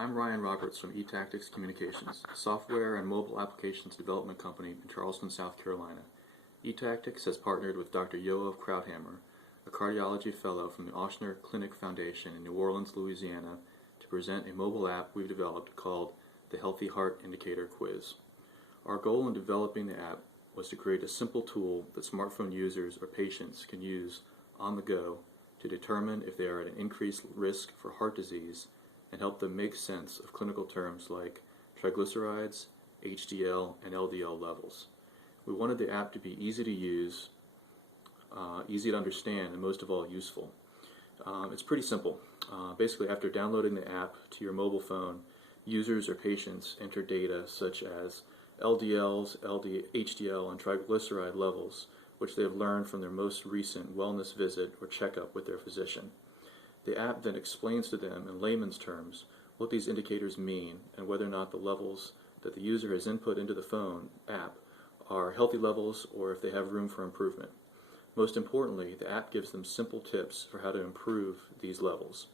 I'm Ryan Roberts from eTactics Communications, a software and mobile applications development company in Charleston, South Carolina. eTactics has partnered with Dr. Yoav Krauthammer, a cardiology fellow from the Ochsner Clinic Foundation in New Orleans, Louisiana, to present a mobile app we've developed called the Healthy Heart Indicator Quiz. Our goal in developing the app was to create a simple tool that smartphone users or patients can use on the go to determine if they are at an increased risk for heart disease and help them make sense of clinical terms like triglycerides, HDL, and LDL levels. We wanted the app to be easy to use, easy to understand, and most of all useful. It's pretty simple. Basically, after downloading the app to your mobile phone, users or patients enter data such as LDLs, HDL, and triglyceride levels, which they have learned from their most recent wellness visit or checkup with their physician. The app then explains to them in layman's terms what these indicators mean and whether or not the levels that the user has input into the phone app are healthy levels or if they have room for improvement. Most importantly, the app gives them simple tips for how to improve these levels.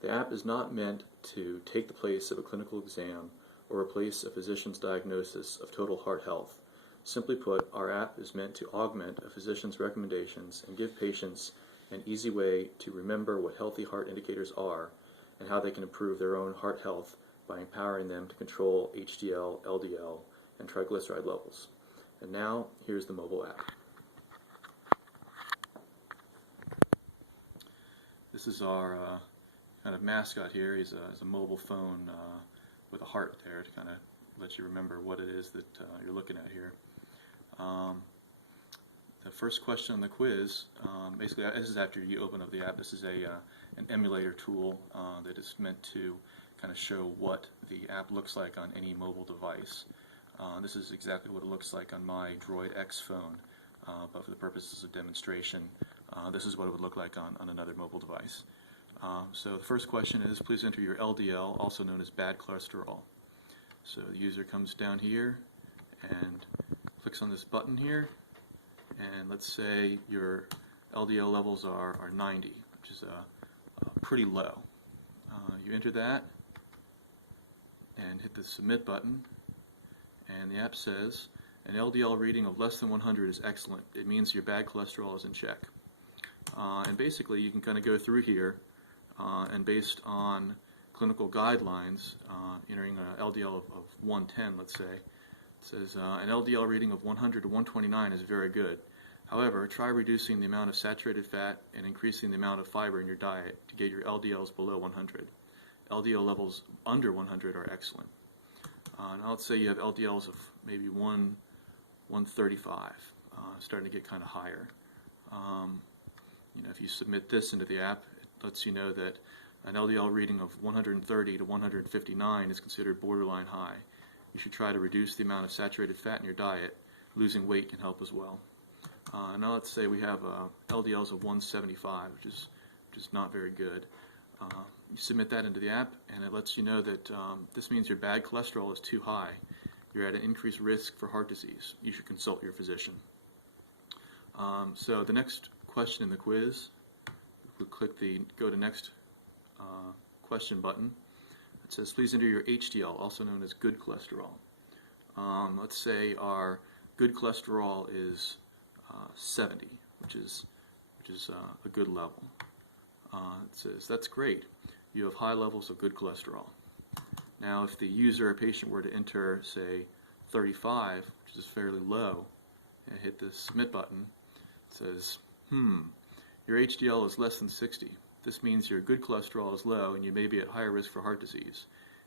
The app is not meant to take the place of a clinical exam or replace a physician's diagnosis of total heart health. Simply put, our app is meant to augment a physician's recommendations and give patients an easy way to remember what healthy heart indicators are and how they can improve their own heart health by empowering them to control HDL, LDL, and triglyceride levels. And now, here's the mobile app. This is our kind of mascot here. He's a mobile phone with a heart there to kind of let you remember what it is that you're looking at here. The first question on the quiz, basically this is after you open up the app. This is an emulator tool that is meant to kind of show what the app looks like on any mobile device. This is exactly what it looks like on my Droid X phone, but for the purposes of demonstration, this is what it would look like on another mobile device. So the first question is, please enter your LDL, also known as bad cholesterol. So the user comes down here and clicks on this button here, and let's say your LDL levels are 90, which is pretty low. You enter that and hit the submit button, and the app says an LDL reading of less than 100 is excellent. It means your bad cholesterol is in check. And basically you can kind of go through here and based on clinical guidelines, entering an LDL of 110, let's say, it says an LDL reading of 100 to 129 is very good. However, try reducing the amount of saturated fat and increasing the amount of fiber in your diet to get your LDLs below 100. LDL levels under 100 are excellent. Now let's say you have LDLs of maybe 135, starting to get kind of higher. If you submit this into the app, it lets you know that an LDL reading of 130 to 159 is considered borderline high. You should try to reduce the amount of saturated fat in your diet. Losing weight can help as well. Now let's say we have LDLs of 175, which is not very good. You submit that into the app, and it lets you know that this means your bad cholesterol is too high. You're at an increased risk for heart disease. You should consult your physician. So the next question in the quiz, we click the go to next question button. It says please enter your HDL, also known as good cholesterol. Let's say our good cholesterol is 70, which is a good level. It says that's great. You have high levels of good cholesterol. Now, if the user or patient were to enter, say, 35, which is fairly low, and hit the submit button, it says, your HDL is less than 60. This means your good cholesterol is low and you may be at higher risk for heart disease.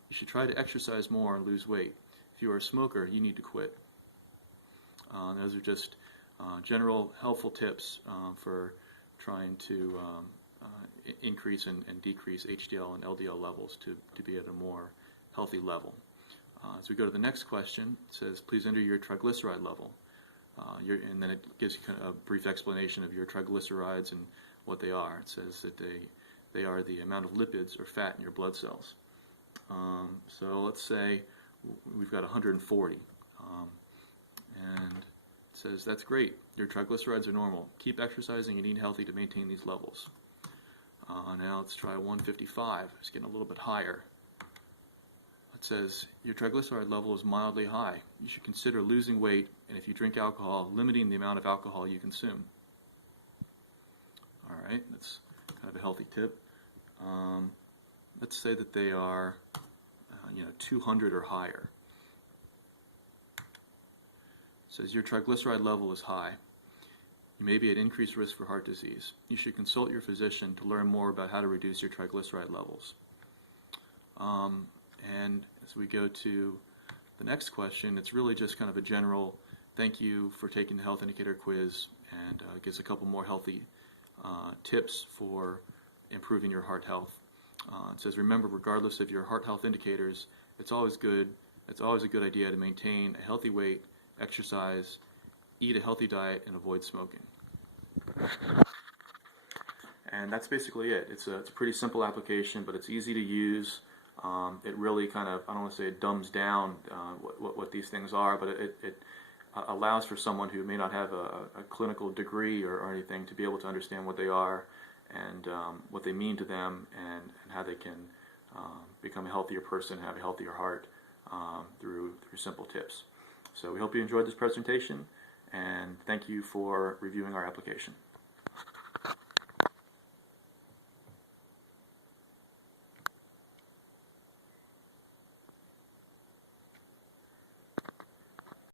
You should try to exercise more and lose weight. If you are a smoker, you need to quit. Those are just general helpful tips for trying to increase and decrease HDL and LDL levels to be at a more healthy level. As we go to the next question, it says, please enter your triglyceride level. And then it gives you kind of a brief explanation of your triglycerides and what they are. It says that they are the amount of lipids or fat in your blood cells. So let's say we've got 140. And it says, that's great. Your triglycerides are normal. Keep exercising and eat healthy to maintain these levels. Now let's try 155. It's getting a little bit higher. It says your triglyceride level is mildly high. You should consider losing weight, and if you drink alcohol, limiting the amount of alcohol you consume. All right, that's kind of a healthy tip. Let's say that they are 200 or higher. It says your triglyceride level is high. You may be at increased risk for heart disease. You should consult your physician to learn more about how to reduce your triglyceride levels. And as we go to the next question, it's really just kind of a general thank you for taking the health indicator quiz, and gives a couple more healthy tips for improving your heart health. It says, remember, regardless of your heart health indicators, it's always a good idea to maintain a healthy weight, exercise, eat a healthy diet, and avoid smoking. And that's basically it. It's a pretty simple application, but it's easy to use. It really kind of, I don't want to say it dumbs down what these things are, but it allows for someone who may not have a clinical degree or anything to be able to understand what they are and what they mean to them, and how they can become a healthier person, have a healthier heart through simple tips. So we hope you enjoyed this presentation, and thank you for reviewing our application.